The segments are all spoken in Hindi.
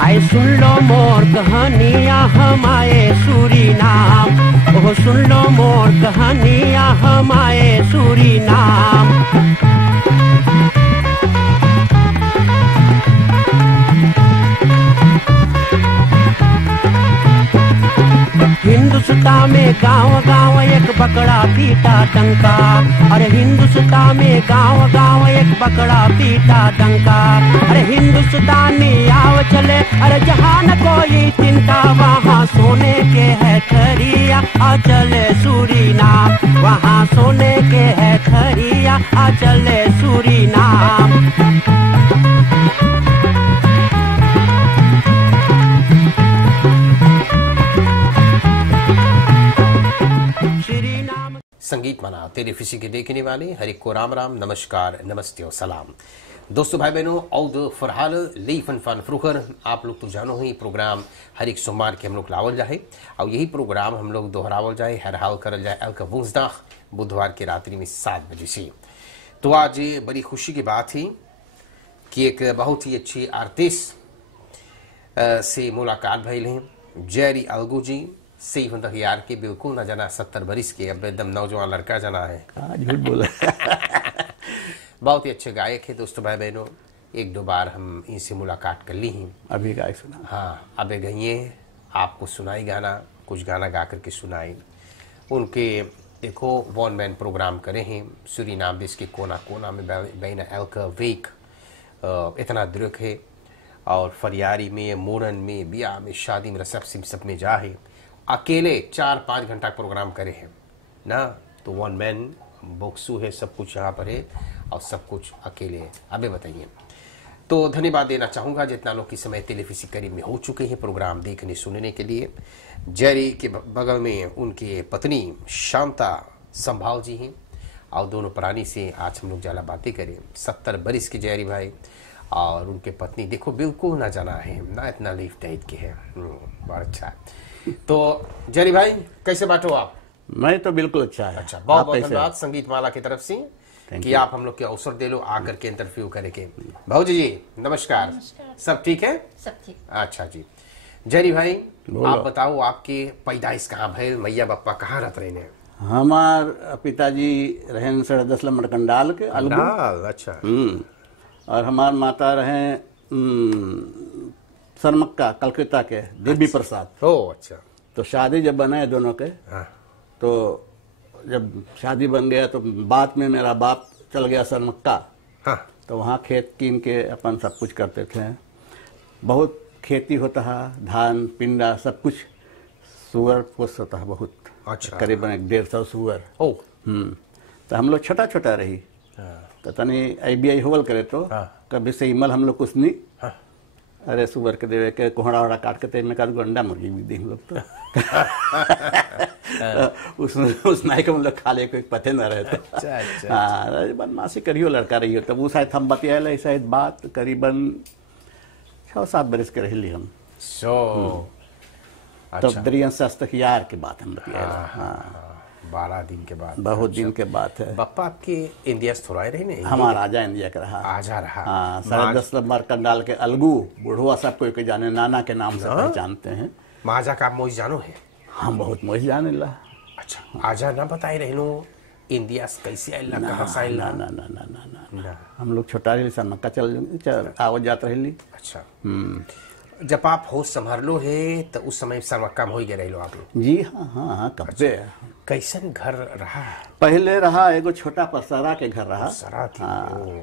आए सुन लो मोर कहानियाँ हम आए सूरीनाम, ओह सुन लो मोर कहानियाँ हम आए सूरीनाम। हिंदुस्तान में गांव गांव एक बकरा पीटा डंका, अरे हिंदुस्तान में गांव गांव एक बकरा पीटा डंका। अरे हिंदुस्तानी आओ चले, अरे जहाँ न कोई चिंता, वहाँ सोने के है खरिया आ चले सूरीनाम, वहाँ सोने के है खरिया आ चले सूरीनाम। संगीत माना तेरे फिसी के देखने वाले हर एक को राम राम, नमस्कार, नमस्ते और सलाम। दोस्तों भाई बहनों, औद फरहाल लीफन फन फ्रुखर, आप लोग तो जानो ही प्रोग्राम हर एक सोमवार के हम लोग लावल जाए और यही प्रोग्राम हम लोग दोहरावल जाए, हर हाल करल जाए अलका वुंसदाख बुधवार की रात्रि में 7 बजे से। तो आज बड़ी खुशी की बात है कि एक बहुत ही अच्छी आर्टिस्ट से मुलाकात भइल है। जेरी अलगू जी सही मतलब यार के बिल्कुल ना जाना 70 बरिस के, अब एकदम नौजवान लड़का जाना है। झूठ बोला। बहुत ही अच्छे गायक है दोस्तों भाई बहनों, एक दो बार हम इनसे मुलाकात कर ली हैं। अभी गायक सुना? हाँ, अब गई आपको सुनाई गाना, कुछ गाना गा करके सुनाई। उनके देखो वन मैन प्रोग्राम करे हैं सूरीनाम देश के कोना कोना में, बैन एल्का वेक इतना दृक है, और फरियारी में, मोरन में, ब्याह में, शादी में, रिसेप्शन सब में जा है। अकेले 4-5 घंटा प्रोग्राम करे हैं ना, तो वन मैन बोक्सू है, सब कुछ यहाँ पर है और सब कुछ अकेले है। अबे बताइए, तो धन्यवाद देना चाहूँगा जितना लोग इस समय टेलीविजन करीब में हो चुके हैं प्रोग्राम देखने सुनने के लिए। जेरी के बगल में उनके पत्नी शांता संभाल जी हैं और दोनों प्राणी से आज हम लोग ज़्यादा बातें करें। 70 बरिस के जेरी भाई और उनके पत्नी देखो बिल्कुल ना जाना है ना, इतना लीफ टाइट के है। बहुत अच्छा। तो जेरी भाई कैसे बात हो आप? मैं तो बिल्कुल अच्छा है। अच्छा, बहुत बहुत धन्यवाद संगीत माला की तरफ से कि आप हम लोग के अवसर दे लो आकर के इंटरव्यू करे के। भाऊजी जी नमस्कार। सब ठीक है? सब ठीक। अच्छा जी, जेरी भाई आप बताओ आपके पैदाइश कहाँ भइल, मैया बापा कहाँ रहते रहे? हमार पिताजी रहे 10.5 नंबर कंडाल के अलगू। अच्छा। और हमार माता रहे सरमक्का कलकत्ता के देवी प्रसाद। ओ अच्छा। तो शादी जब बना है दोनों के, तो जब शादी बन गया तो बाद में मेरा बाप चल गया सरमक्का। तो वहाँ खेत कीन के अपन सब कुछ करते थे, बहुत खेती होता है, धान पिंडा सब कुछ, सुअर पोस होता है बहुत। अच्छा। करीबन 150 सुअर। तो हम लोग छोटा छोटा रही, तो तनी IBI होवल करे तो कभी से इमल हम लोग कुछ नहीं, अरे सुअर के देवे के कोहड़ा वड़ा काट के तेल में काट अंडा मुर्गी भी दी हम लोग तो। उस नाई को हम लोग खा ले, कोई पते न रहे तो। हाँ, बदमाशी करियो लड़का रही हो, तब वो शायद हम बतिया शायद बात करीबन 6-7 बरस के रही हम। तब दरियन सस्तक यार के बात हम बतिया। 12 दिन के बाद, बहुत दिन के बाद है। बप्पा आपके इंडिया से थोड़ा रहे ना? हमारा आजा इंडिया का रहा। आजा रहा। हाँ, 10.5 नंबर कंडाल के अलगू बुढ़वा सब कोई के जाने, नाना के नाम से पहचानते हैं। माजा का आप मोज जानो है? हाँ, बहुत मोज जाने ला। अच्छा, आजा ना बताए रहनो इंडिया से कैसे आइला, कहाँ से आइला? ना ना ना ना ना, हम लोग छोटा रही सनमक्का चल आवत जात रही। अच्छा। जब आप होश संभालो है तो उस समय सरमक्का में हो गए रही आप लोग? जी हाँ, कब से। कैसन घर रहा? पहले रहा एगो छोटा पसरा के घर रहा। हाँ।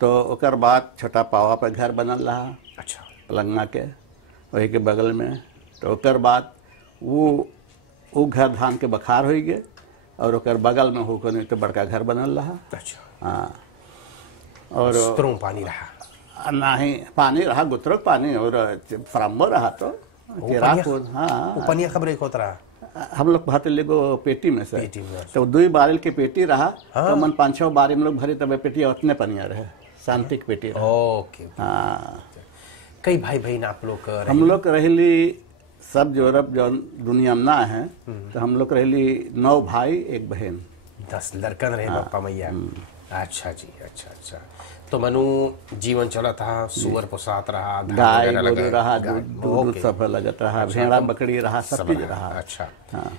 तो ओकर बाद छोटा पावा पे घर बनल रहा। अच्छा। पलंगा के वही के बगल में। तो ओकर बाद वो घर धान के बखार हो गए और ओकर बगल में होकर नहीं तो बड़का घर बनल रहा। अच्छा। हाँ, और पानी रहा नहीं, पानी रहा गुतरक पानी और फ्रामो रहा। तो हाँ, पनिया खबर एक होता रहा। हम लोग भरते लेगो पेटी में से, तो 2 बारिल की पेटी रहा। तो मन 5-6 बारी में लोग भरे, तब पेटी उतने पनिया रहे, शांति की पेटी रहा। ओके। हाँ, कई भाई बहन आप लोग? हम लोग रहली सब यूरोप जो दुनिया में ना है, तो हम लोग रहली 9 भाई 1 बहन। 10 लड़कन रहे बापा मैया। अच्छा जी, अच्छा अच्छा। तो मनु जीवन चला था, सुअर पोसात रहा, धान गाय वगैरह गोरू लगे? रहा, गाय, दूध ओके। सब लगत रहा, अच्छा, भेड़ा तो बकरी रहा, सब चीज रहा। अच्छा। हाँ,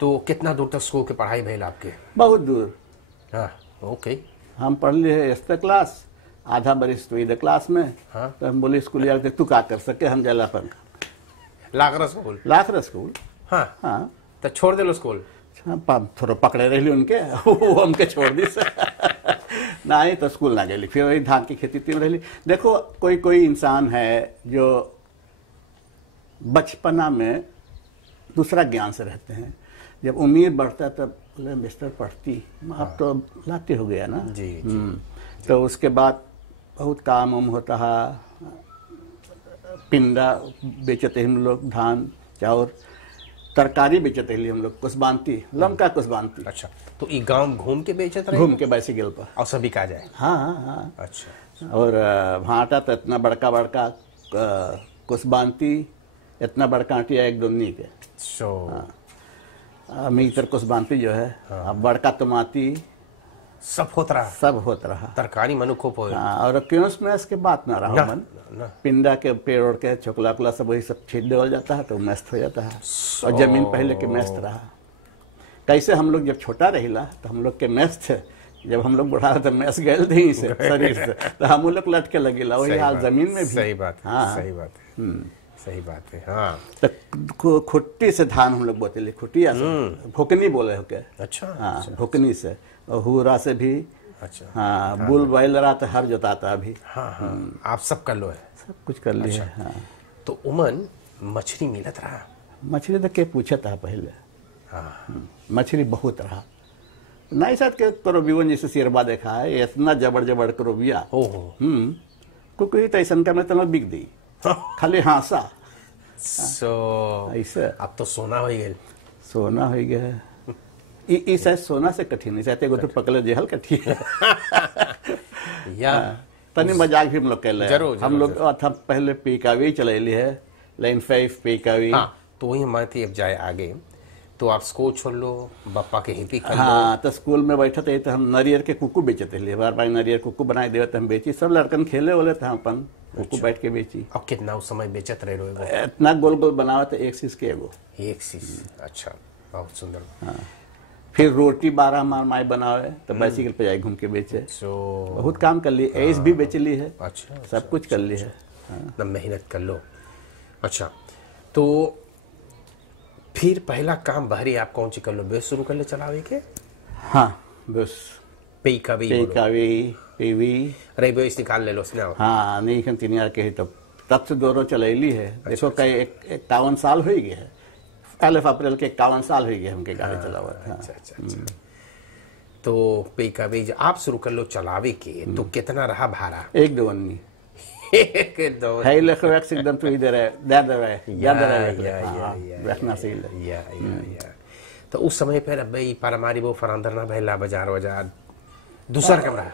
तो कितना दूर तक स्कूल के पढ़ाई भइल आपके? बहुत दूर। हाँ, ओके। हम पढ़ लिए स्तर क्लास, आधा बरिस तो इधर क्लास में। हाँ। तो हम बोले स्कूल यार तू का कर सके, हम जला पर लाखरा स्कूल? लाख स्कूल। हाँ हाँ, तो छोड़ दिलो स्कूल? थोड़ा पकड़े रही उनके वो हमके छोड़ दी नहीं तो स्कूल ना गई, फिर वही धान की खेती तीन रही। देखो कोई कोई इंसान है जो बचपना में दूसरा ज्ञान से रहते हैं, जब उम्र बढ़ता है तब बोले मिस्टर पढ़ती, अब तो लाते हो गया ना जी, जी। तो उसके बाद बहुत काम उम होता है, पिंडा बेचते हम लोग, धान चाउर, तरकारी बेचते हैं हम लोग, कुसबांती, लमका कुसबांती। अच्छा, तो ये गांव घूम के बेचत रहे? घूम के बाइसिकल पर। और सभी का जाए? हाँ हाँ हाँ। अच्छा। और भाटा तो इतना बड़का बड़का कुसबांती, इतना बड़का आटिया एक दोनी के। सो मीतर कुसबांती जो है, अब बड़का तुमाती सब होत रहा? सब होता रहा। तरकारी मनु खूब हो? हाँ, और क्योंस में इसके बात ना रहा मन, पिंडा के पेड़ ओड़ के चोकला उकला सब वही सब छीट देवल जाता है तो मस्त हो जाता है। और जमीन पहले के मस्त रहा। कैसे हम लोग जब छोटा रहिला तो हम लोग के मैस थे, जब हम लोग बुढ़ा तो मैस गए थे से शरीर से, तो हम लोग लटके लगेला वही हाल जमीन में भी। सही बात है। हाँ, सही बात है। सही बात है। हाँ, तो खुट्टी से धान हम लोग बोते, खुटिया से, भुकनी बोले हो के। अच्छा। हाँ, भुकनी से, और हुरा से भी। अच्छा। हाँ, बुल बैल रहा तो हर जोताता अभी। हाँ हाँ, आप सब कर लो है? सब कुछ कर लिए। हाँ, तो उमन मछली मिलत रहा? मछली तो के पूछा था पहले। हाँ, मछली बहुत रहा, नहीं साथ के करोबियो जैसे शेरबा देखा है, इतना जबड़ जबड़ करोबिया। ओहो। कोई तो ऐसा का मैं तो बिक दी, खाली हाँसा। सो ऐसे अब तो सोना हो गए? सोना हो गया। ई शायद सोना से कठिन नहीं चाहते, तो पकड़े जेहल कठिन या तनी मजाक भी हम लोग कह जरूर, हम लोग पहले पीकावी चलेली है, लाइन 5 पीकावी। हाँ, तो वही हमारे थी। अब जाए आगे तो आप स्कूल छोड़ लो, बप्पा के हिपी कर लो। हाँ, तो स्कूल में बैठे थे तो हम नारियल के कुकू बेचते लिए, बार बार नारियल कुकू बनाए देवे तो हम बेची, सब लड़कन खेले वाले थे, अपन कुकू बैठ के बेची। अब कितना उस समय बेचत रहे हो? इतना गोल गोल बनावे तो एक शीश के एगो। एक शीश? अच्छा, बहुत सुंदर। हाँ, फिर रोटी 12 मार माई बनावे तो बाइसिकल पे जाए घूम के बेचे। बहुत काम कर लिए, एस भी बेच ली है। अच्छा, सब कुछ कर ली है। ना मेहनत कर लो। अच्छा, तो फिर पहला काम बहरी आप कौन सी कर लो? बेस शुरू कर ले चलावे के? हाँ, बस पीकावी पीवी अरे बेस निकाल ले लो उसने। हाँ, नहीं खन 3 यार के ही तब से दोनों चलैली है। देखो कई 51 साल हो गए है, 1 अप्रैल के 51 साल हो गए हमके गाड़ी चलावा। अच्छा अच्छा अच्छा। तो पीकावी जब आप शुरू कर लो चलावे के तो कितना रहा भाड़ा? 1 2 एकदम है लेखो एकदम तो इधर है, दे रहे याद रहे रखना सही है। या तो उस समय पर अब भाई परमारी वो फरांदर ना भैला बाजार दूसरा कमरा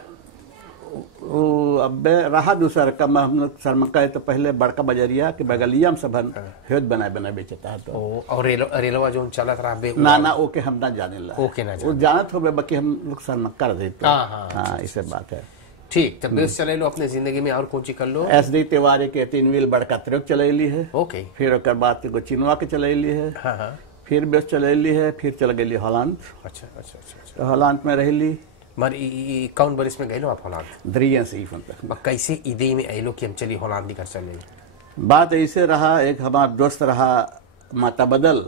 वो अब रहा दूसरा कम। हम लोग सरमक्का है तो पहले बड़का बजरिया के बगलिया में सबन हेद बनाए बेचता है। तो और रेलवा जो चलत रहा बे ना ओके हम ना जाने ला, ओके ना वो जानत हो बाकी हम लोग सरमक्का रह देते। हाँ, इसे बात है। ठीक, तब बेस चले लो अपने जिंदगी में। और कौन सी कर लो? SD तिवारी के 3 व्हील बड़का ट्रक चलैली है। ओके। फिर ओकर बाद एगो चिनवा के चलैली है। हाँ हाँ। फिर बेस चलैली है, फिर चल गई हॉलैंड। अच्छा अच्छा अच्छा। तो हॉलैंड में रहली। मर कौन बरिस में गए आप हॉलैंड? द्रियन से ही तक। कैसे ईदे में आइलो कि हम चली हॉलैंड कर चले? बात ऐसे रहा, एक हमारा दोस्त रहा माता बदल,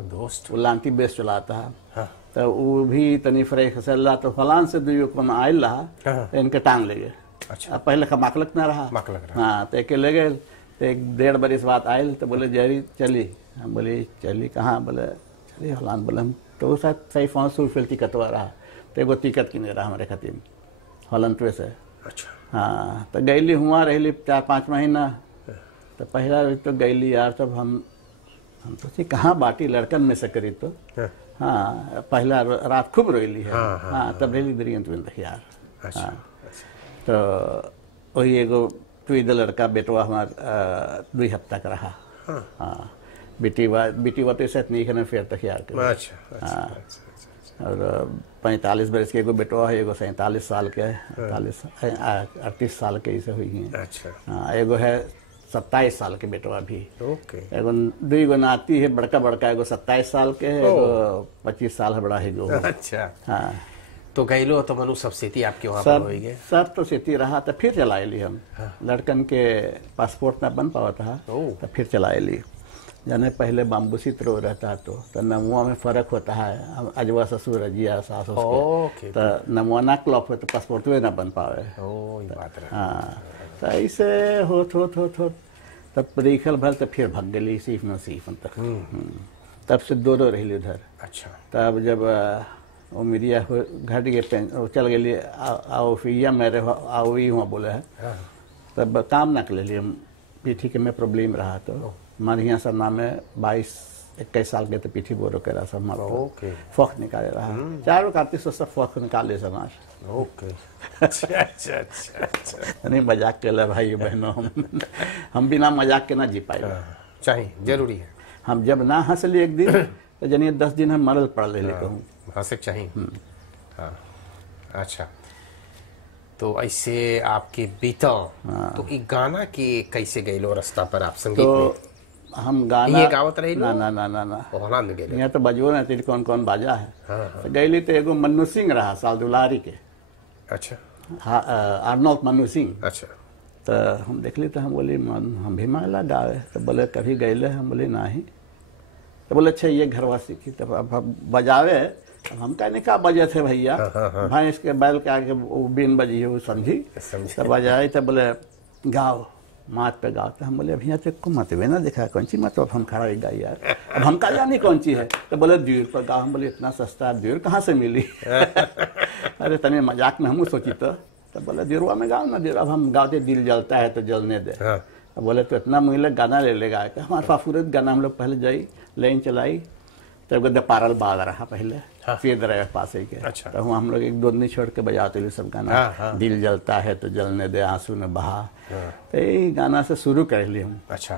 दोस्त वो लांटी बेस चलाता है। हाँ। तो वो भी तनी फ्रे खसल्ला, तो हॉलैंड से दुइयो को आयल रहा। हाँ। तो इनके टांग ले गए। अच्छा। पहले माकलक ना रहा। हाँ, तो एक ले गए। तो 1.5 बरिस बाद आयल तो बोले जरी चली। हम बोले चली कहाँ? बोले चली हॉलैंड। बोले हम तो शायद 500 रुपये टिकटवा रहा, तो एगो टिकट किने रहा हमारे खातिर हॉलैंड से। अच्छा। हाँ, तो गईली हुआ रहली 4-5 महीना। तो पहला तो गईली यार, तब हम तो कहाँ बाटी लड़कन में से करी तो। हाँ, पहला रात खूब रोईली है। हाँ, तब रहली दरियन यार। हाँ, तो वही एगो टुईद लड़का बेटवा हमार 2 हफ्ता का रहा। हाँ, बेटी तो साथ नहीं खाना फिर तक यार। अच्छा। और 45 बरस के एगो बेटवा है, एगो 47 साल के है, 38 साल के ऐसे हुई हैं। अच्छा। हाँ, एगो है 27 साल के बेटवा भी। ओके। एगो दुगो नाती है, बड़का बड़का, एगो 27 साल के है, एगो 25 साल है बड़ा है जो। अच्छा। हाँ, तो गईलो तो मनु सब सेती आपके वहाँ पर होई गए? सब तो सेती रहा, तो फिर चलाएली हम। लड़कन के पासपोर्ट ना बन पावा था, तो फिर चलाएली। जाने पहले बाम्बू सित्र रहता तो नमुआ में फर्क होता है, अजवा ससुर अजिया सास उसके, तो नमुआ ना क्लॉप हो तो पासपोर्ट ना बन पावे। ये बात रहा। हाँ, तो ऐसे हो तब परीखल भर, तो फिर भाग गई सीफ न सीफ तक। तब से दो रही उधर। अच्छा। तब जब वो मीडिया घट गए, चल गई आओफिया मेरे आओ ही हुआ बोले है, तब काम ना कर लिए हम। पीठी के में प्रॉब्लम रहा तो हमारे यहाँ सब नाम है 22-21 साल के, तो पीठी बोरो के रहा सब हमारा फौक निकाले रहा। चारों कार्तिक सब फौक निकाले समाज। ओके। अच्छा। नहीं मजाक के लिए भाई बहनों, हम बिना मजाक के ना जी पाए, चाहिए जरूरी है। हम जब ना हंस लिए एक दिन तो जानिए 10 दिन हम मरल पड़ ले कहूँ, हंसे चाहिए। हाँ। अच्छा, तो ऐसे आपके बीता तो एक गाना के कैसे गईलो रास्ता पर आप संगीत तो में? हम गाना ये गावत रही ना ना ना ना ना होलांद में गेले? यहाँ तो बजो ना तेरी कौन कौन बाजा है। हाँ। तो गईली तो एगो मन्नू सिंह रहा साल दुलारी के। अच्छा। आर्नोल्ड मन्नू सिंह। अच्छा। तो हम देखली, तो हम बोली हम भी मांगला गावे, तो बोले कभी गईले, हम बोले नहीं। तो बोले अच्छा ये घरवा सीखी, तब अब बजावे, अब हम कहने का बजे थे भैया, भैंस के बैल के आगे वो बीन बजी है वो समझी, तो बजाए, तो बोले गाओ मात पे गाओ। तो हम बोले भैया तो मतवे ना देखा कौन सी मत, अब हम खड़ा ही गाई यार, अब हम का जानी कौन सी है। तो बोले दूर पर गाओ। हम बोले इतना सस्ता दूर कहाँ से मिली। अरे तने मजाक में हम सोची तो बोले दूरवा में गाओ ना दूर, अब हम गाते दिल जलता है तो जलने दे। अब बोले तो इतना मुझे गाना ले लेगा, हमारे फाफूरत गाना हम लोग पहले जाई लाइन चलाई, तब गद्दा पारल बाद रहा पहले। फिर ड्राइवर पास ही के। अच्छा। तो हम लोग एक दो दिन छोड़ के बजाते थे सब गाना। दिल जलता है तो जलने दे, आंसू न बहा। तो यही गाना से शुरू कर लिए हम। अच्छा।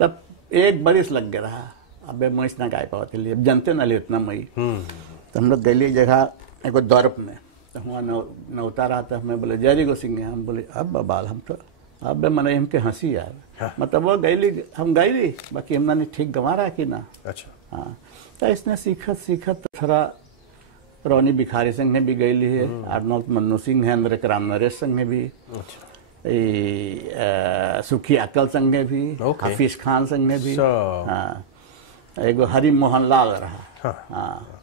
तब एक बरिस लग गया रहा, अब मैं इतना गाय पाते लिए, अब जनते न लिए उतना मई। तो हम लोग गली जगह एक दौरप में, तो वहाँ नौता रहा था, हमें बोले जयरी गो सिंह। हम बोले अब बबाल हम तो अब मन हमके हंसी यार, मतलब वो गईली हम गईली, बाकी हमने नहीं ठीक गंवा रहा कि ना। अच्छा। हाँ, तो इसने सीखत तो थोड़ा रोनी भिखारी संग ने भी गईली है, आर्नोल्ड मन्नू सिंह है, नरेश राम नरेश संग ने भी, सुखी अकल संग ने भी, हाफिज खान संग ने भी। हाँ, एगो हरि मोहन लाल रहा। हाँ।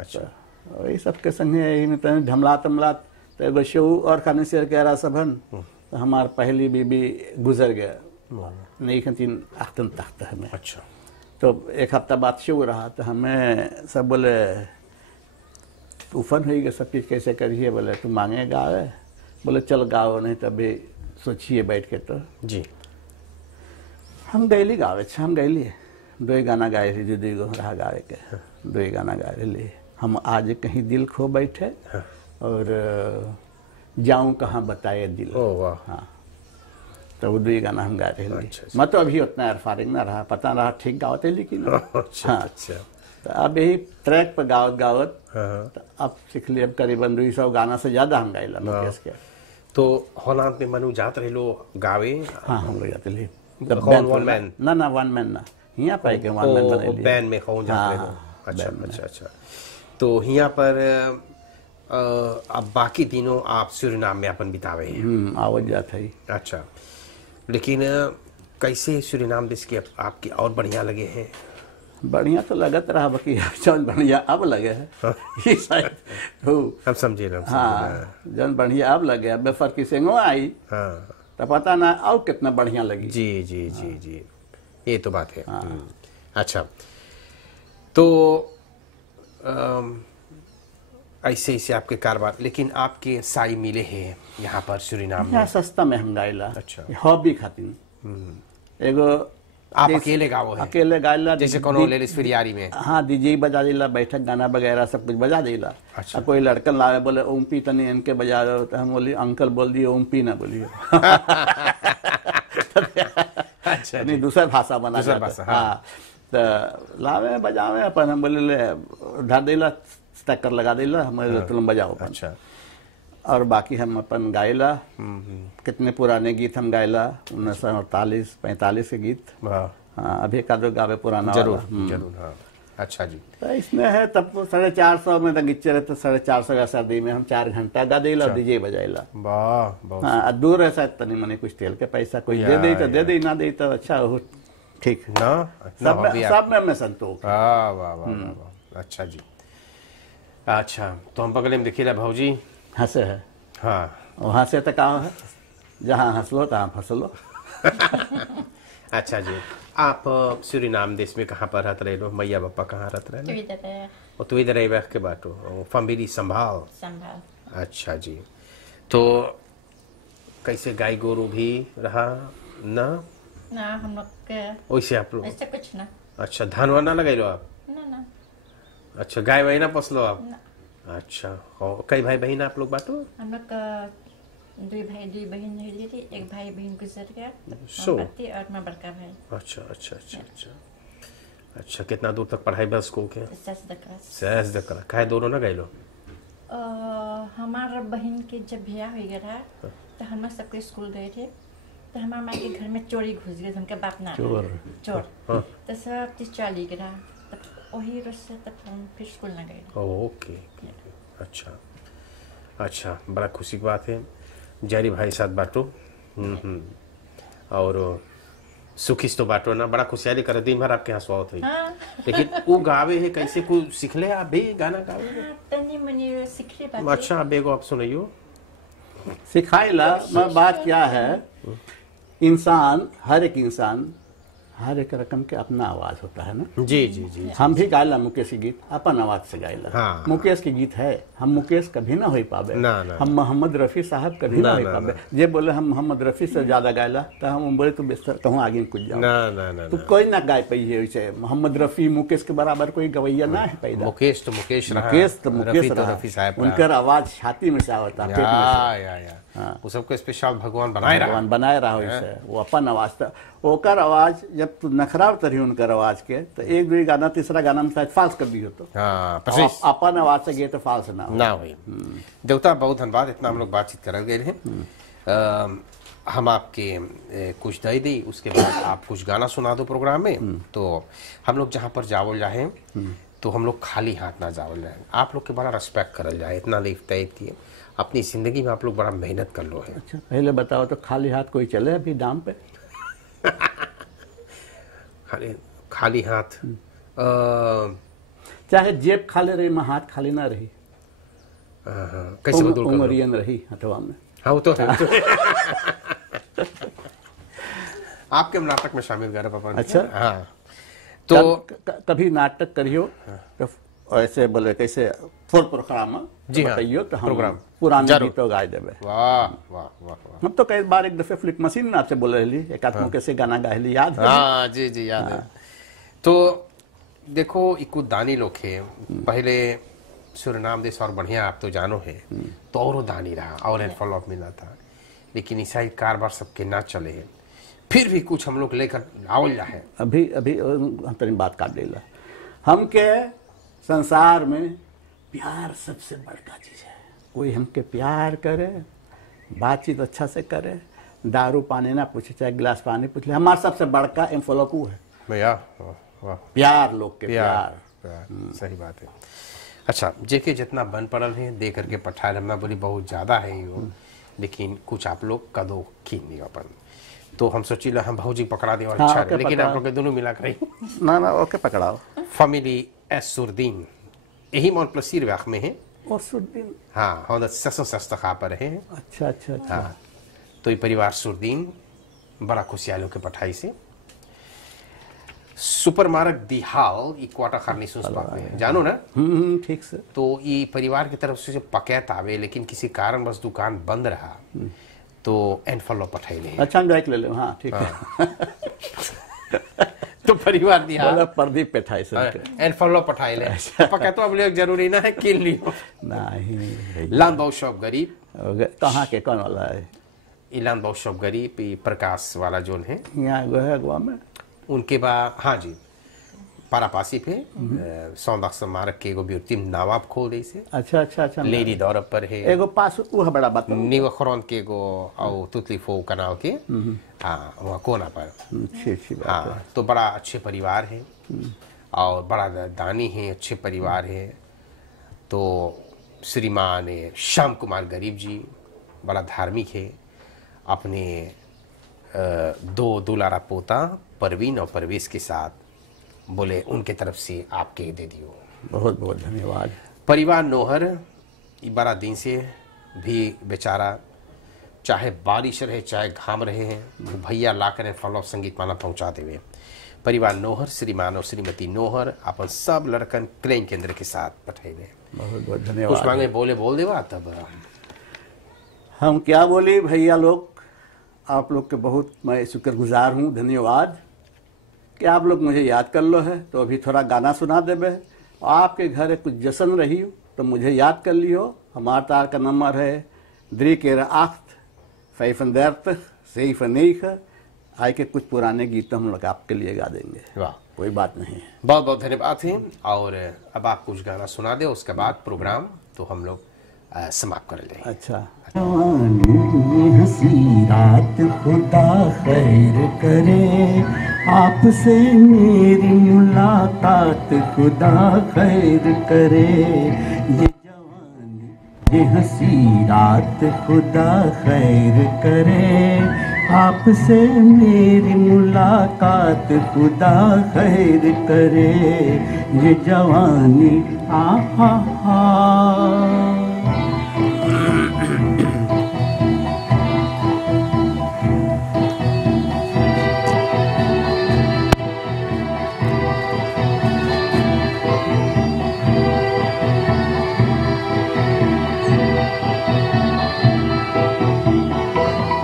अच्छा। वही सबके संगे ढमला तमला, तो एगो शेऊ और खाने से कह रहा सबन, तो हमार पहली बीबी गुजर गया, नहीं खतीन आखतन तख्त हमें। अच्छा। तो एक हफ्ता बाद शेऊ रहा, तो हमें सब बोले तूफान हुई, सब चीज़ कैसे करिए, बोले तू मांगे गावे, बोले चल गाओ, नहीं तभी सोचिए बैठ के। तो जी हम गईली गावे, हम गईली 2 गाना गाए थे, जो 2 रहा गावे के, 2 गाना गाए लिए। हम आज कहीं दिल खो बैठे और जाऊं कहाँ बताए दिल। वाह। हाँ, तो वो 2 गाना हम गा रहे थे। अच्छा। मैं तो अभी उतना फारिग ना रहा, पता रहा ठीक गावते लेकिन। अच्छा। हाँ। अच्छा। तो अब यही ट्रैक पर गावत तो अब सीख लिए, अब करीबन 200 गाना से ज्यादा हम गाइला मुकेश के। तो होलांद में मनु जात रहे लो गावे? हाँ, हम लोग जाते लिए वन मैन ना वन मैन ना, यहाँ पाए के वन मैन बने लिए बैंड में कौन जाते रहे? अच्छा। अच्छा। तो यहाँ पर अब बाकी दिनों आप सूरीनाम में अपन बितावे हैं? आवत जात है। अच्छा। लेकिन कैसे सूरीनाम देश के आपके और बढ़िया लगे हैं? बढ़िया तो लगत रहा, बाकी जौन बढ़िया अब लगे है ये शायद हम समझे ना। हाँ, जौन बढ़िया अब लगे, अब फर्क सेंगो आई। हाँ, तो पता ना और कितना बढ़िया लगी। जी जी जी जी, ये तो बात है। अच्छा, तो ऐसे ऐसे आपके कारोबार, लेकिन आपके साई मिले हैं यहाँ पर सूरीनाम में? सस्ता में हम गाइला। अच्छा। हॉबी खातिर एगो आप अकेले गाओ है? अकेले गाइला, जैसे कोनो लेडीज फिरियारी में। हाँ, डीजे बजा दिला, बैठक गाना वगैरह सब कुछ बजा दिला। अच्छा। कोई लड़कन लावे बोले ओमपी तनी इनके बजा रहे, तो हम बोली अंकल बोल दिए ओमपी ना बोलिए। अच्छा। नहीं, दूसरा भाषा बना। दूसरा भाषा। हाँ, तो लावे बजावे अपन, हम बोले ले धर दिला स्टैकर लगा दिला हमारे तुम बजाओ। अच्छा। और बाकी हम अपन गाइला, कितने पुराने गीत हम गाइला, 1948-45 के गीत। हाँ, अभी का दो गावे पुराना जरूर जरूर। हाँ, अच्छा जी। तो इसमें है तब 450 में दंगिच्चे रहते, 450 का सर्दी में हम 4 घंटा गा देला, डीजे बजाइला। वाह। हाँ, दूर ऐसा तनी मनी कुछ तेल के पैसा कोई दे दे तो दे दे, ना दे तो अच्छा हो, ठीक ना। सब में मैं संतोष। वाह वाह वाह। अच्छा जी। अच्छा, तो हम बगले में देखिए भाजी हंसे है। हाँ, वहां से तो कहा है जहाँ हंसलो तहाँ फंसलो। अच्छा जी। आप सूरीनाम देश में कहाँ पर रहते रहे लो? मैया बापा कहाँ रहते रहे? और तू इधर रह के बाटो फैमिली संभाल। अच्छा जी। तो कैसे गाय गोरू भी रहा ना? हम लोग के वैसे आप लोग ऐसा कुछ ना। अच्छा, धान वान ना लगाई लो आप? ना। अच्छा, गाय वाय ना पोस लो आप? अच्छा। और कई भाई बहन आप लोग बाटो? हम लोग का 2 भाई 2 बहन रही थी, एक भाई बहन गुजर गया पति और मैं बड़का भाई। अच्छा अच्छा अच्छा अच्छा अच्छा। कितना दूर तक पढ़ाई बस स्कूल के? सहज दकरा काहे दोनों ना गए लो? हमारा बहन के जब ब्याह हो गया तो हम सबके स्कूल गए थे, तो हमारे माँ के घर में चोरी घुस गए, उनके बाप ना चोर। तो सब चीज चली गया, तब वही से तब हम फिर स्कूल ना गए। ओके। अच्छा अच्छा, बड़ा खुशी की बात है। जारी भाई साथ बाटो। और सुखिस तो बाटो ना, बड़ा खुशहाली कर दिन भर आपके यहाँ स्वागत है। लेकिन वो गावे है कैसे, कुछ सीख ले आप भी गाना गावे? तनी मनी सीख ले। अच्छा, बेगो आप सुनाइयो। सिखाइला मैं बात क्या है, इंसान हर एक रकम के अपना आवाज होता है ना। जी जी जी। हम भी गायला मुकेश की गीत अपन आवाज से गायला। हाँ। मुकेश की गीत है, हम मुकेश कभी ना हो पावे ना। हम मोहम्मद रफी साहब कभी ना हो पावे। जे बोले हम मोहम्मद रफी से ज्यादा गायला तो हम बोले तो बेहतर कहूँ आगे कुछ जाओ ना। तो कोई ना गाय पाई है वैसे। मोहम्मद रफी मुकेश के बराबर कोई गवैया ना है पैदा। मुकेश तो मुकेश रफी साहब, उनकर आवाज छाती में से आवता, पेट में से। हाँ। वो सबको स्पेशल भगवान बनाए रहा वैसे वो अपन आवाज था। ओकर आवाज जब तू नखरा उतरी उनकर आवाज के तो 1-2 गाना, तीसरा गाना में शायद फाल्स कर दियो तो अपन आवाज से गए तो फाल्स ना हुई। देवता बहुत धन्यवाद, इतना हम लोग बातचीत कर गए हैं। हम आपके कुछ दे दी, उसके बाद आप कुछ गाना सुना दो प्रोग्राम में। तो हम लोग जहाँ पर जावल जाए तो हम लोग खाली हाथ ना जावल जाए, आप लोग के बड़ा रिस्पेक्ट करल जाए, इतना लिफ्ट तय किए। अपनी जिंदगी में आप लोग बड़ा मेहनत कर लो है। अच्छा, पहले बताओ तो खाली हाथ कोई चले अभी दाम पे? खाली हाथ चाहे जेब खाली रही मैं हाथ खाली ना रही। कैसे उमरियन रही हथवा में। हाँ, वो तो है। आपके नाटक में शामिल कर पापा। अच्छा। हाँ, तो कभी नाटक करियो तो ऐसे बोले कैसे फोर प्रोग्राम जी बताइयो तो हम प्रोग्राम पुराने गीतों गाए देवे। वाह वाह वाह। हम तो कई बार एक दफे फ्लिक मशीन में आपसे बोले रही, एक आदमी कैसे गाना गाए याद है? हाँ जी जी याद है। तो देखो इकु दानी लोग है पहले सूरीनाम देश और बढ़िया आप तो जानो है तो और दानी रहा और फॉलोअप मिला था, लेकिन ईसाई कारबार सबके ना चले हैं, फिर भी कुछ हम लोग लेकर आवल जा है। अभी हम तेरी बात काट देला। हम के संसार में प्यार सबसे बड़का चीज है। कोई हमके प्यार करे, बातचीत अच्छा से करे, दारू पानी ना पूछे, चाहे गिलास पानी पूछ ले, हमारा सबसे बड़का एम्फोलोकू है भैया। प्यार, लोग के प्यार। सही बात है। अच्छा, जेके जितना बन पड़ल है दे करके पठाल हमना बोली बहुत ज्यादा है यो, लेकिन कुछ आप लोग कदो खीन नहीं अपन, तो हम सोचिला हम भौजी पकड़ा दे और अच्छा है, लेकिन आप लोग के दोनों मिला कर ना ओके पकड़ाओ। फैमिली एसुरदीन यही मौन प्लसीर व्याख में है। सुरदीन, हाँ, हम सस्ता खा पर है। अच्छा अच्छा अच्छा। हाँ, तो ये परिवार सुरदीन बड़ा खुशियालों के पठाई से सुपर मार्ग दिहाल ई क्वार्टर खारनी सुस पाक में जानो ना। ठीक से। तो ये परिवार की तरफ से जो पकैत आवे, लेकिन किसी कारण बस दुकान बंद रहा तो एनफलो पठाई ले। अच्छा, हम जाके ले ले। हाँ ठीक है। तो परिवार दिहाल प्रदीप पेठाई से एनफलो पठाई ले। पकैतो अब ले जरूरी ना है किन लियो नहीं। लान बहुत शॉप गरीब कहाँ के कौन वाला है? इलान बहुत शॉप गरीब प्रकाश वाला जोन है यहाँ है गोवा में उनके बाद। हाँ जी, पारापासी पे सौंदक स्मारक के एगो ब्यूटी नवाब खोल दे से अच्छा अच्छा अच्छा लेडी दौर पर है एगो पास वो बड़ा बात नीवखरौन के एगो और तुतली फो कनाव के हाँ वहाँ कोना पर अच्छी बात हाँ तो बड़ा अच्छे परिवार है और बड़ा दानी है, अच्छे परिवार है। तो श्रीमान श्याम कुमार गरीब जी बड़ा धार्मिक है, अपने दो दुलारा पोता परवीन और परवेश के साथ बोले उनके तरफ से आपके दे दियो। बहुत बहुत धन्यवाद। परिवार नोहर बड़ा दिन से भी बेचारा चाहे बारिश रहे चाहे घाम रहे हैं भैया ला कर फल ऑफ संगीत माला पहुंचा देवे। परिवार नोहर श्रीमान और श्रीमती नोहर अपन सब लड़कन क्रेन केंद्र के साथ पठेले। बहुत बहुत धन्यवाद। कुछ मांगे बोल देवा तब हम क्या बोले भैया लोग, आप लोग के बहुत मैं शुक्रगुजार हूँ, धन्यवाद कि आप लोग मुझे याद कर लो है। तो अभी थोड़ा गाना सुना देवे। आपके घर कुछ जश्न रही हो तो मुझे याद कर लियो। हमारा तार का नंबर है 3 आए के कुछ पुराने गीत हम लोग आपके लिए गा देंगे। वाह कोई बात नहीं है। बहुत बहुत धन्यवाद है। और अब आप कुछ गाना सुना दे, उसके बाद प्रोग्राम तो हम लोग समाप्त कर लेंगे। अच्छा हंसी रात खुदा खैर करे, आपसे मेरी मुलाकात खुदा खैर करे। ये जवानी ये हंसी रात खुदा खैर करे, आपसे मेरी मुलाकात खुदा खैर करे। ये जवानी आहा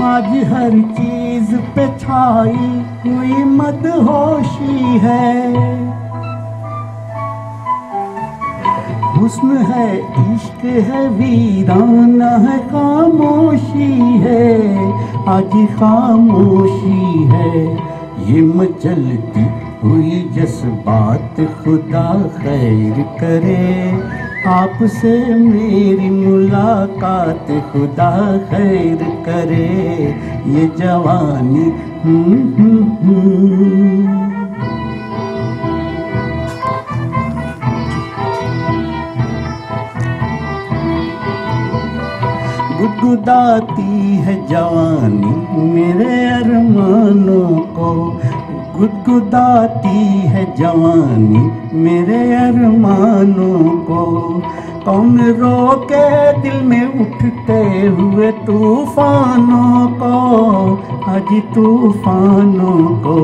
आज हर चीज पे छाई हुई मदहोशी है, हुस्न है इश्क है वीराना है खामोशी है, आज खामोशी है। ये मचलती हुई जज्बात खुदा खैर करे, आपसे मेरी मुलाकात खुदा खैर करे। ये जवानी गुदगुदाती है जवानी मेरे अरमानों को, गुदगुदाती है जवानी मेरे अरमानों को। कौन रोके दिल में उठते हुए तूफानों को, आज तूफानों को।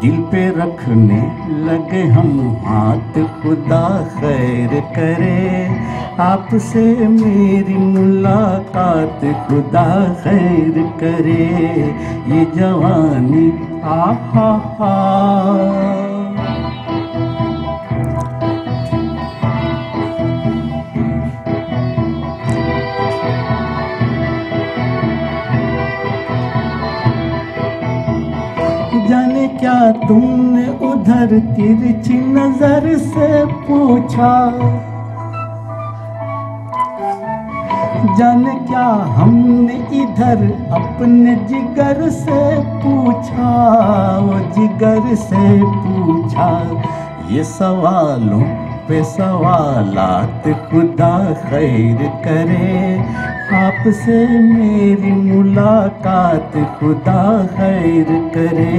दिल पे रखने लगे हम हाथ खुदा खैर करे, आपसे मेरी मुलाकात खुदा खैर करे। ये जवानी आहा जाने क्या तुमने उधर तिरछी नजर से पूछा, जाने क्या हमने इधर अपने जिगर से पूछा, वो जिगर से पूछा। ये सवालों पे सवालात खुदा खैर करे, आपसे मेरी मुलाकात खुदा खैर करे।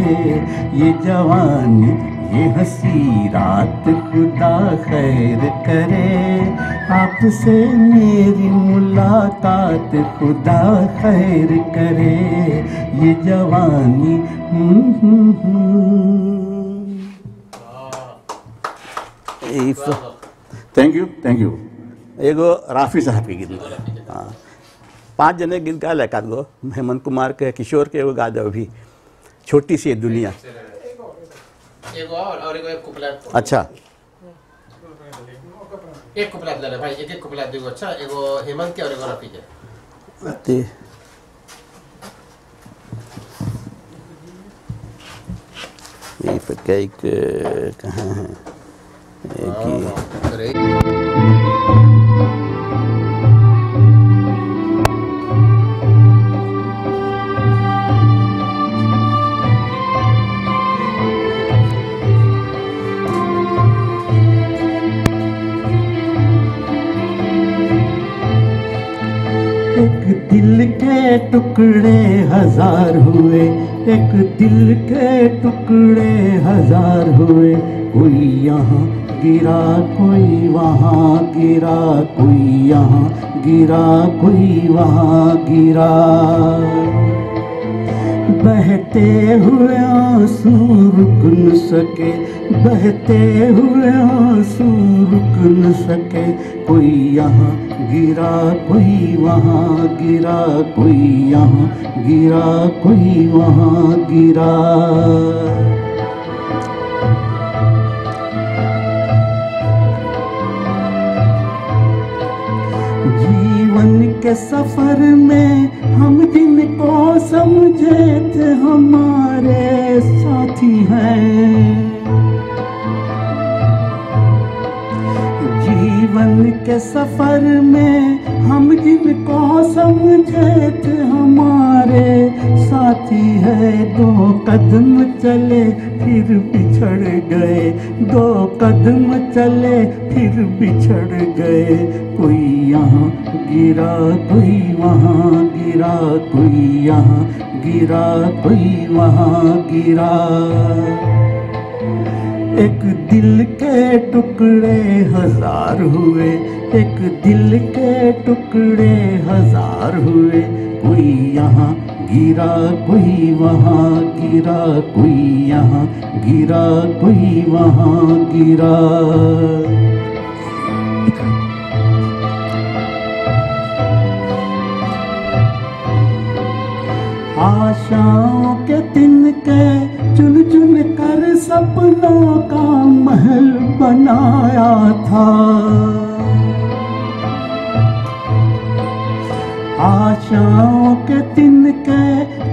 ये जवानी ये हंसी रात खुदा खैर करे, आपसे मेरी मुलाकात खुदा खैर करे। ये जवानी थैंक यू। एगो राफी साहब के गीत, हाँ 5 जने गीत गा ले, एकाध गो हेमंत कुमार के किशोर के एगो गा दो भी, छोटी सी दुनिया। एगो और एगो एक कुपला। अच्छा एक कुपला ले भाई, एक कुपला देगो। अच्छा एगो हेमंत के और एगो रफी के। ये पे कई कहाँ हैं एक ही एक दिल के टुकड़े हजार हुए, एक दिल के टुकड़े हजार हुए। कोई यहाँ गिरा कोई वहाँ गिरा, कोई यहाँ गिरा कोई वहाँ गिरा। बहते हुए आंसू रुक न सके, बहते हुए आंसू रुक न सके। कोई यहाँ गिरा कोई वहाँ गिरा, कोई यहाँ गिरा कोई वहाँ गिरा। जीवन के सफर में हम जिनको समझे थे हमारे साथी हैं। जीवन के सफर में हम जिनको समझे थे हमारे साथी है। दो कदम चले फिर बिछड़ गए, दो कदम चले फिर बिछड़ गए। कोई यहाँ गिरा कोई वहाँ गिरा, कोई यहाँ गिरा कोई वहाँ गिरा। एक दिल के टुकड़े हजार हुए, एक दिल के टुकड़े हजार हुए। कोई यहाँ गिरा कोई वहाँ गिरा, कोई यहाँ गिरा कोई वहाँ गिरा। आशाओं के तिनके चुन चुन कर सपनों का महल बनाया था। आशाओं के तिनके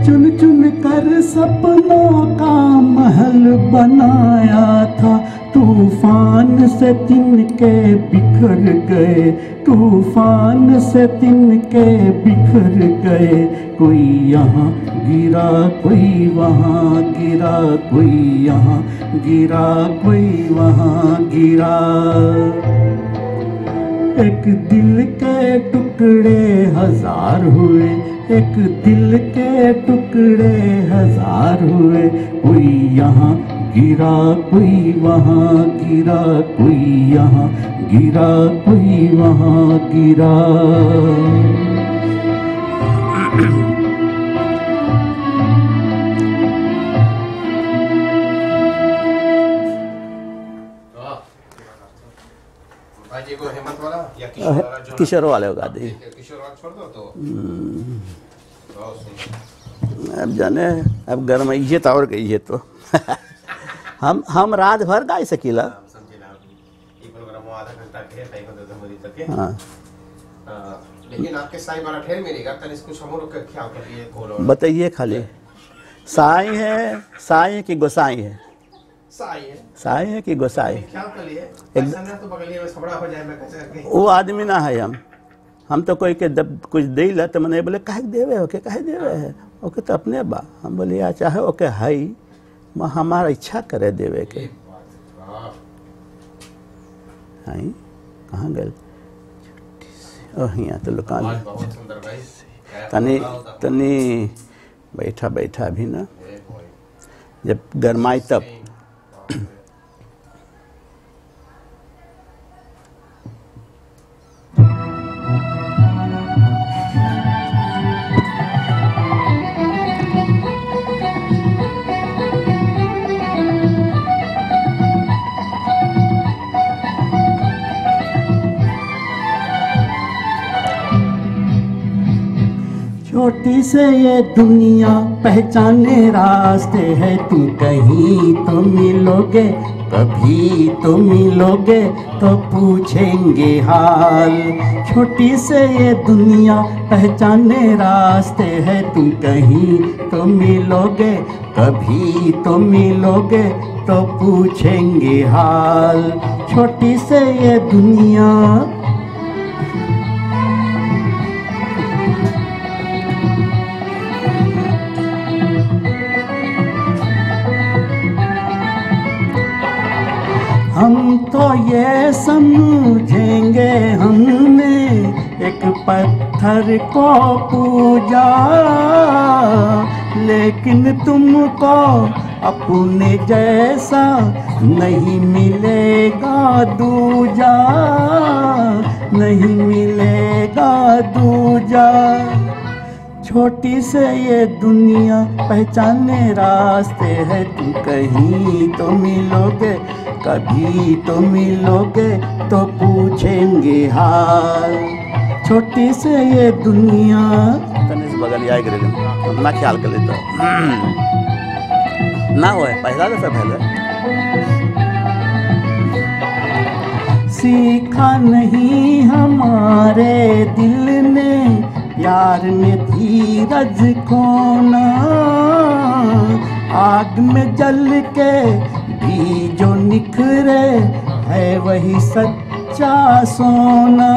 चुन चुन कर सपनों का महल बनाया था। तूफान से तिनके बिखर गए, तूफान से तिनके बिखर गए। कोई यहाँ गिरा कोई वहाँ गिरा, कोई यहाँ गिरा कोई वहाँ गिरा। एक दिल के टुकड़े हजार हुए, एक दिल के टुकड़े हजार हुए। कोई यहाँ गिरा कोई वहाँ गिरा, कोई यहाँ गिरा कोई वहाँ गिरा। किशोर वाले गा दी। किशोर वाले छोड़ दो तो अब जाने अब गरमैये तो और गई तो हम रात भर गा सकीला। हाँ लेकिन आपके साई बड़ा ठेर मिलेगा तो इसको समूह का ख्याल कर लिए बताइए खाली साई है, साई की गोसाई है, साई है कि गोसाई। तो बगलिए में सबड़ा हो जाए मैं कैसे वो आदमी ना है हम तो कोई के कुछ दे ला तो मैंने बोले काहे देवे ओके काहे देवे है ओके तो अपने बा हम बोले या चाहे ओके हाई हमारा इच्छा करे देवे के हाई कहाँ गए यहाँ तो लुका तनी तनी बैठा बैठा भी ना जब गरमाई तब छोटी से ये दुनिया पहचाने रास्ते है। तुम कहीं तो मिलोगे कभी तो मिलोगे तो पूछेंगे हाल। छोटी से ये दुनिया पहचाने रास्ते हैं, तुम कहीं तो मिलोगे, कभी तो मिलोगे तो पूछेंगे हाल। छोटी से ये दुनिया हम तो ये समझेंगे हमने एक पत्थर को पूजा, लेकिन तुमको अपने जैसा नहीं मिलेगा दूजा, नहीं मिलेगा दूजा। छोटी से ये दुनिया पहचाने रास्ते हैं, तुम कहीं तो मिलोगे, कभी तो मिलोगे तो पूछेंगे हाल। छोटी से ये दुनिया तनिस बगल आए करे ना ख्याल कर लेता ना हुआ पहला दफा पहले सीखा नहीं हमारे दिल ने प्यार में धीरज खोना, आग में जल के भी जो निखरे है वही सच्चा सोना,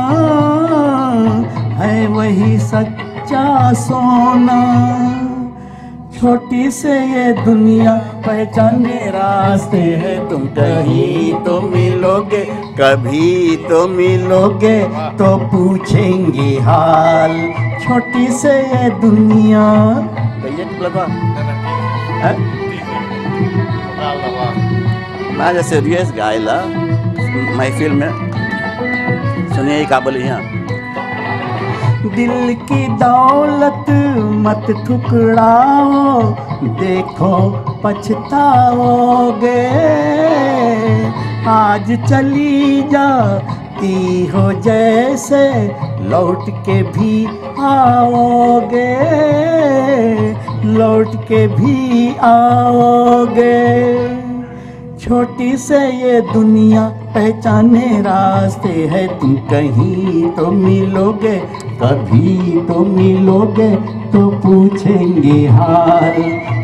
है वही सच्चा सोना। छोटी से ये दुनिया पहचाने रास्ते हैं, तुम कहीं तो मिलोगे, कभी तो मिलोगे तो पूछेंगे हाल। छोटी से ये दुनिया मैं जैसे सीरियस गायला महफिल में सुनिए का बोली यहाँ दिल की दौलत मत ठुकराओ, देखो पछताओगे। आज चली जाती हो जैसे लौट के भी आओगे, लौट के भी आओगे। छोटी से ये दुनिया पहचाने रास्ते हैं, तुम कहीं तो मिलोगे, कभी तो मिलोगे तो पूछेंगे हाल।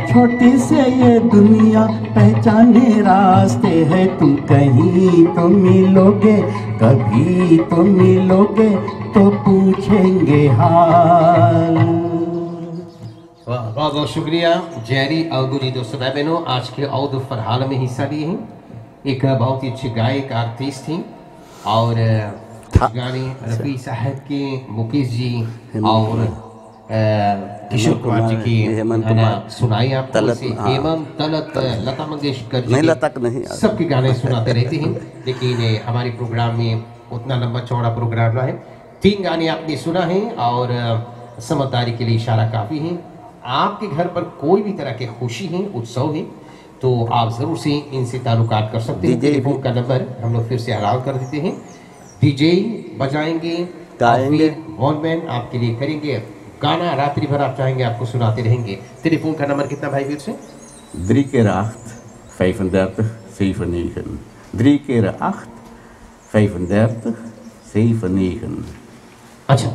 छोटी से ये दुनिया पहचाने रास्ते हैं, तुम कहीं तो मिलोगे, कभी तो मिलोगे तो पूछेंगे हाल। बहुत बहुत शुक्रिया जेरी और गुरी दोस्तों भाई बहनों, आज के औद फरहाल में हिस्सा लिए हैं। एक बहुत ही अच्छी गायक आर्टिस्ट थी और गाने रफी साहब के, मुकेश जी और किशोर कुमार जी की सुनाई आपको। हेमंत, तलत, लता मंगेशकर जी, नहीं सबके गाने सुनाते रहते हैं, लेकिन हमारे प्रोग्राम में उतना लंबा चौड़ा प्रोग्राम ना है। 3 गाने आपने सुना है और समझदारी के लिए इशारा काफी है। आपके घर पर कोई भी तरह के खुशी है, उत्सव है, तो आप जरूर से इनसे ताल्लुकात कर सकते हैं। टेलीफोन का नंबर हम लोग फिर से ऐलान कर देते हैं। डीजे बजाएंगे, गाएंगे, वॉनमैन आपके लिए करेंगे गाना, रात्रि भर आप चाहेंगे आपको सुनाते रहेंगे। टेलीफोन का नंबर कितना भाई फिर से? 3x8 3x8 537। अच्छा,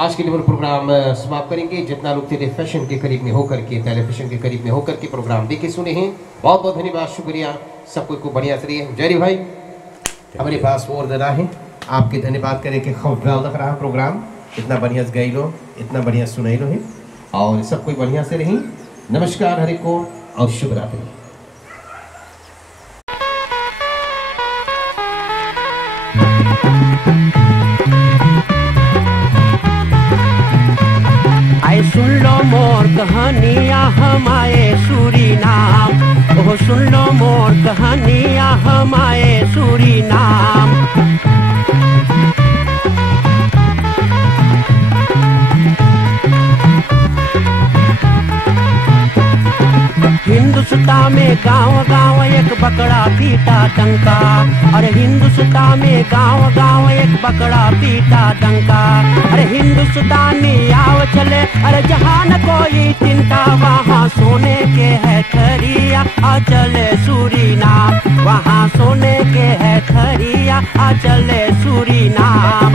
आज के लिए प्रोग्राम समाप्त करेंगे। जितना लोग टेलीविजन के करीब में होकर के, टेलीविजन के करीब में होकर के प्रोग्राम देखे सुने हैं, बहुत बहुत धन्यवाद, शुक्रिया। सबको को बढ़िया से रहिए। जयरी भाई हमारे पास और ज़रा है, आपके धन्यवाद करें कि खूब लग रहा प्रोग्राम, इतना बढ़िया गई लो, इतना बढ़िया सुनाई लो है, और सब कोई बढ़िया से रही। नमस्कार हरे को और शुभ रात्रि। आए सुन लो मोर कहानियाँ हमारे सूरीनाम, ओह सुन लो मोर कहानियाँ हमारे सूरीनाम। हिंदुस्तान में गांव गांव एक बकरा पीटा डंका, अरे हिंदुस्तान में गांव गांव एक बकरा पीटा डंका। अरे हिंदुस्तानी आव चले, अरे जहां न कोई चिंता वहां वहाँ सोने के है थरिया आ चले सूरीनाम, वहाँ सोने के है थरिया आ चले सूरीनाम।